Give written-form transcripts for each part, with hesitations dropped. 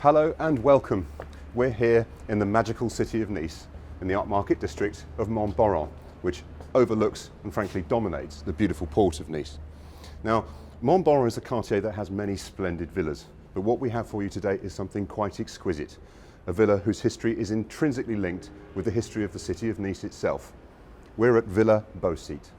Hello and welcome. We're here in the magical city of Nice, in the upmarket district of Mont Boron, which overlooks and frankly dominates the beautiful port of Nice. Now, Mont Boron is a quartier that has many splendid villas, but what we have for you today is something quite exquisite, a villa whose history is intrinsically linked with the history of the city of Nice itself. We're at Villa Beau Site.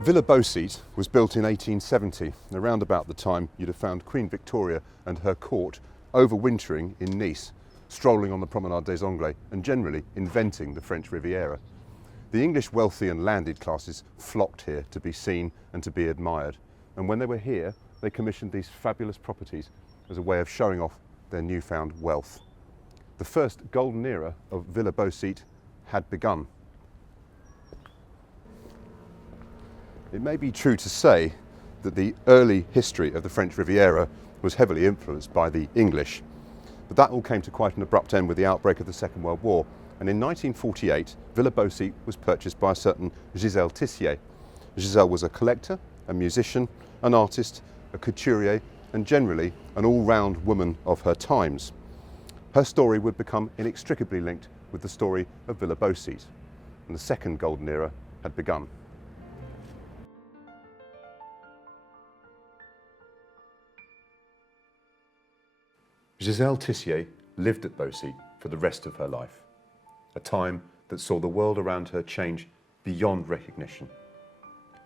Villa Beau Site was built in 1870, around about the time you'd have found Queen Victoria and her court overwintering in Nice, strolling on the Promenade des Anglais and generally inventing the French Riviera. The English wealthy and landed classes flocked here to be seen and to be admired, and when they were here they commissioned these fabulous properties as a way of showing off their newfound wealth. The first golden era of Villa Beau Site had begun. It may be true to say that the early history of the French Riviera was heavily influenced by the English, but that all came to quite an abrupt end with the outbreak of the Second World War, and in 1948 Villa Beau Site was purchased by a certain Jizelle. Jizelle was a collector, a musician, an artist, a couturier, and generally an all-round woman of her times. Her story would become inextricably linked with the story of Villa Beau Site, and the second golden era had begun. Jizelle lived at Beau Site for the rest of her life, a time that saw the world around her change beyond recognition.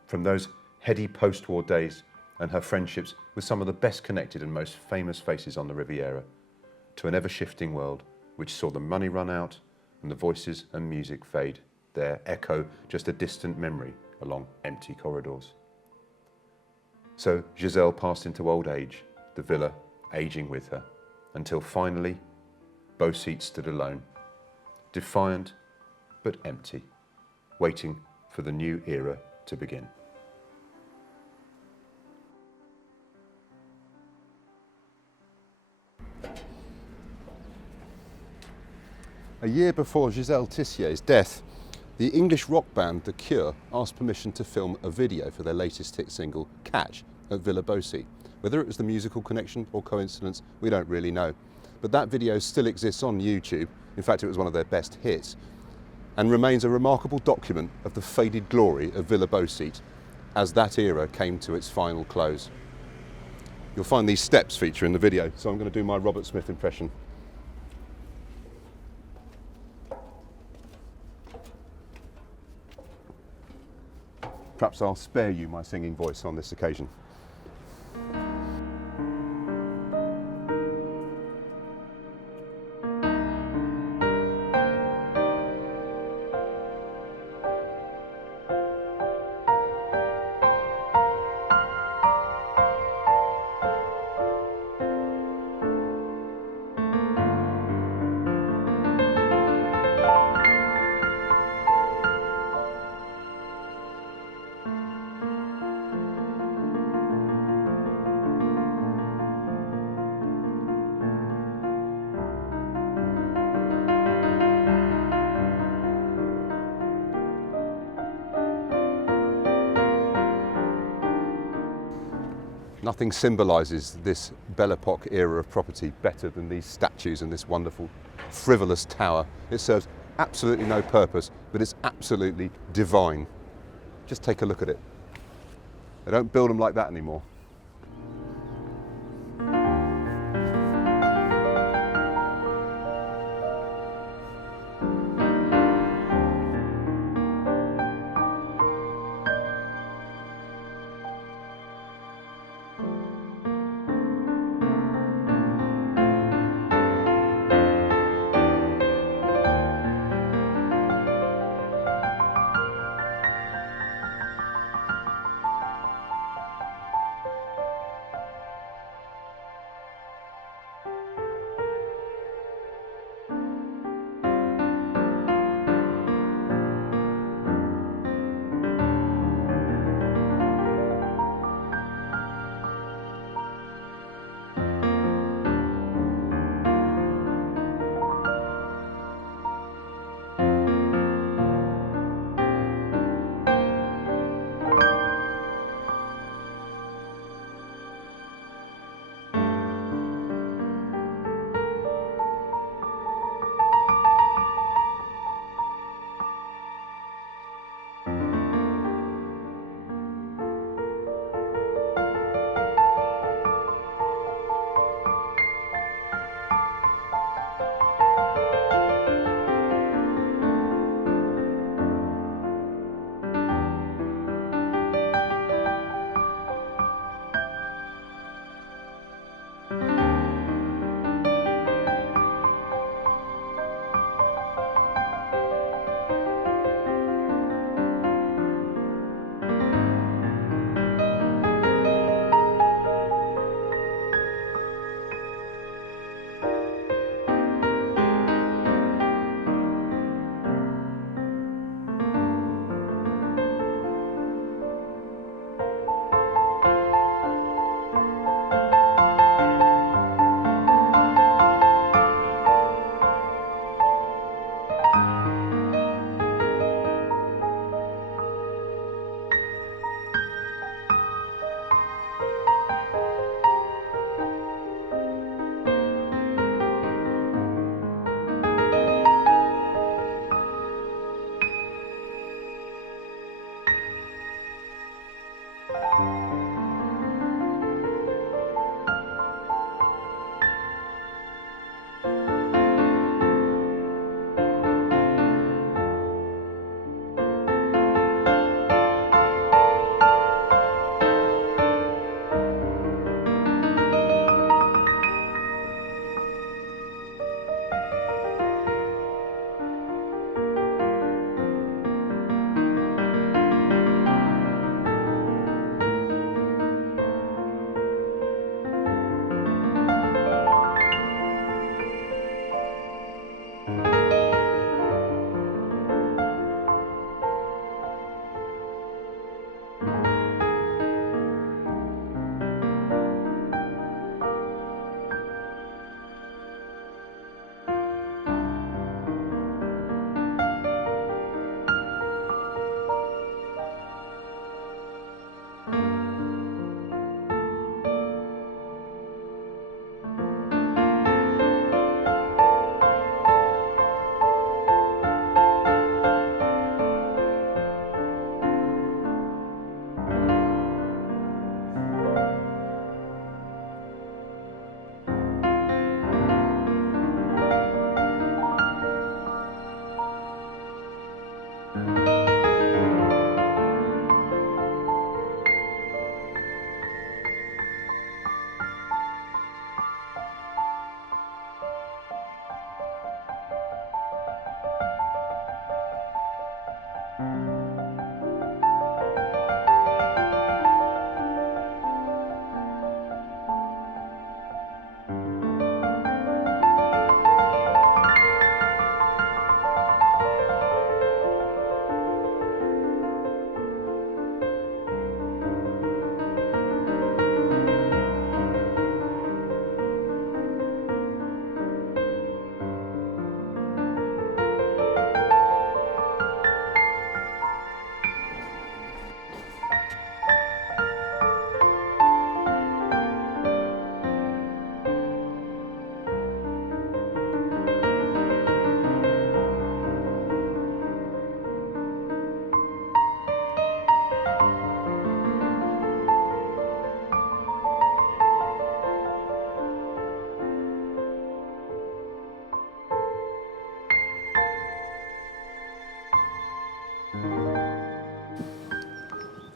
From those heady post-war days and her friendships with some of the best connected and most famous faces on the Riviera, to an ever-shifting world which saw the money run out and the voices and music fade, their echo just a distant memory along empty corridors. So Jizelle passed into old age, the villa aging with her, until finally Beau Site stood alone, defiant but empty, waiting for the new era to begin. A year before Jizelle Tissier's death, the English rock band The Cure asked permission to film a video for their latest hit single, Catch, at Villa Beau Site. Whether it was the musical connection or coincidence, we don't really know. But that video still exists on YouTube. In fact, it was one of their best hits, and remains a remarkable document of the faded glory of Villa Beau Site as that era came to its final close. You'll find these steps feature in the video, so I'm going to do my Robert Smith impression. Perhaps I'll spare you my singing voice on this occasion. Nothing symbolises this Belle Epoque era of property better than these statues and this wonderful, frivolous tower. It serves absolutely no purpose, but it's absolutely divine. Just take a look at it. They don't build them like that anymore.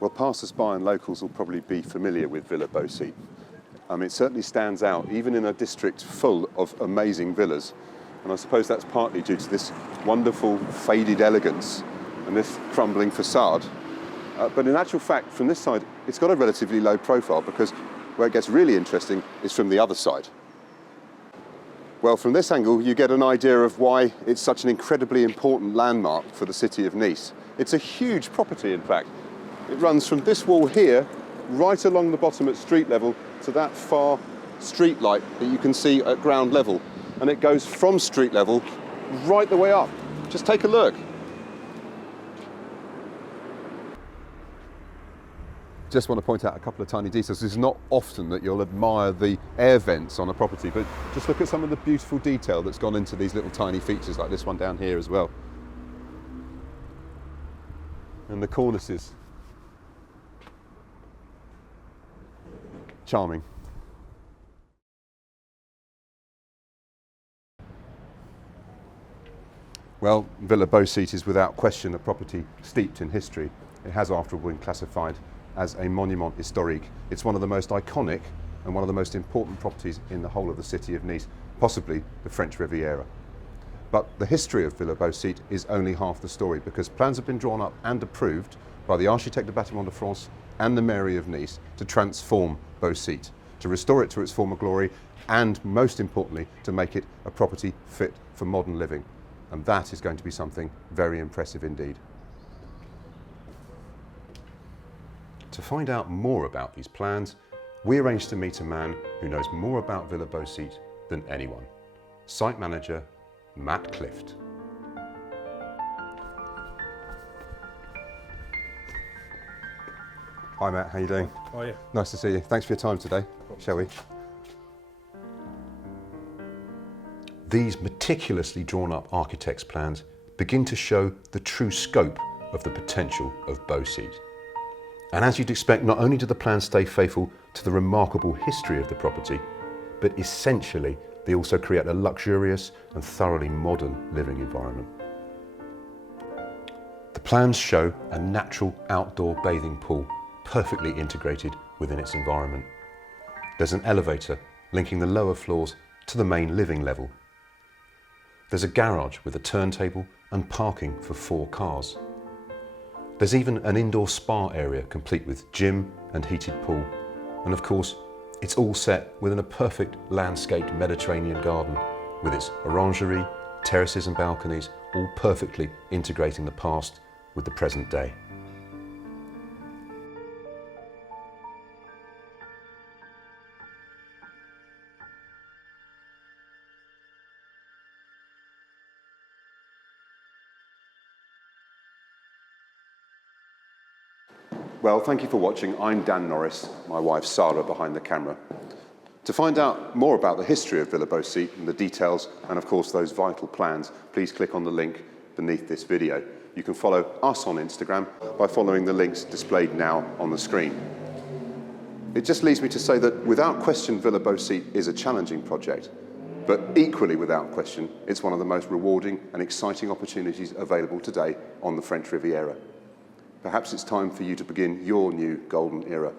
Well, passers-by and locals will probably be familiar with Villa Beau Site. It certainly stands out, even in a district full of amazing villas. And I suppose that's partly due to this wonderful faded elegance and this crumbling facade. But in actual fact, from this side, it's got a relatively low profile, because where it gets really interesting is from the other side. Well, from this angle, you get an idea of why it's such an incredibly important landmark for the city of Nice. It's a huge property, in fact. It runs from this wall here, right along the bottom at street level, to that far street light that you can see at ground level. And it goes from street level right the way up. Just take a look. Just want to point out a couple of tiny details. It's not often that you'll admire the air vents on a property, but just look at some of the beautiful detail that's gone into these little tiny features, like this one down here as well. And the cornices. Charming. Well, Villa Beau Site is without question a property steeped in history. It has, after all, been classified as a monument historique. It's one of the most iconic and one of the most important properties in the whole of the city of Nice, possibly the French Riviera. But the history of Villa Beau Site is only half the story, because plans have been drawn up and approved by the Architecte de Batiments de France and the Mairie of Nice to transform Beau Site, to restore it to its former glory, and most importantly, to make it a property fit for modern living. And that is going to be something very impressive indeed. To find out more about these plans, we arranged to meet a man who knows more about Villa Beau Site than anyone. Site manager Matt Clift. Hi Matt, how you doing? How are you? Nice to see you. Thanks for your time today, shall we? These meticulously drawn up architect's plans begin to show the true scope of the potential of Beau Site. And as you'd expect, not only do the plans stay faithful to the remarkable history of the property, but essentially they also create a luxurious and thoroughly modern living environment. The plans show a natural outdoor bathing pool perfectly integrated within its environment. There's an elevator linking the lower floors to the main living level. There's a garage with a turntable and parking for 4 cars. There's even an indoor spa area complete with gym and heated pool. And of course, it's all set within a perfect landscaped Mediterranean garden with its orangery, terraces and balconies, all perfectly integrating the past with the present day. Well, thank you for watching. I'm Dan Norris, my wife Sarah behind the camera. To find out more about the history of Villa Beau Site and the details, and of course those vital plans, please click on the link beneath this video. You can follow us on Instagram by following the links displayed now on the screen. It just leaves me to say that without question, Villa Beau Site is a challenging project, but equally without question, it's one of the most rewarding and exciting opportunities available today on the French Riviera. Perhaps it's time for you to begin your new golden era.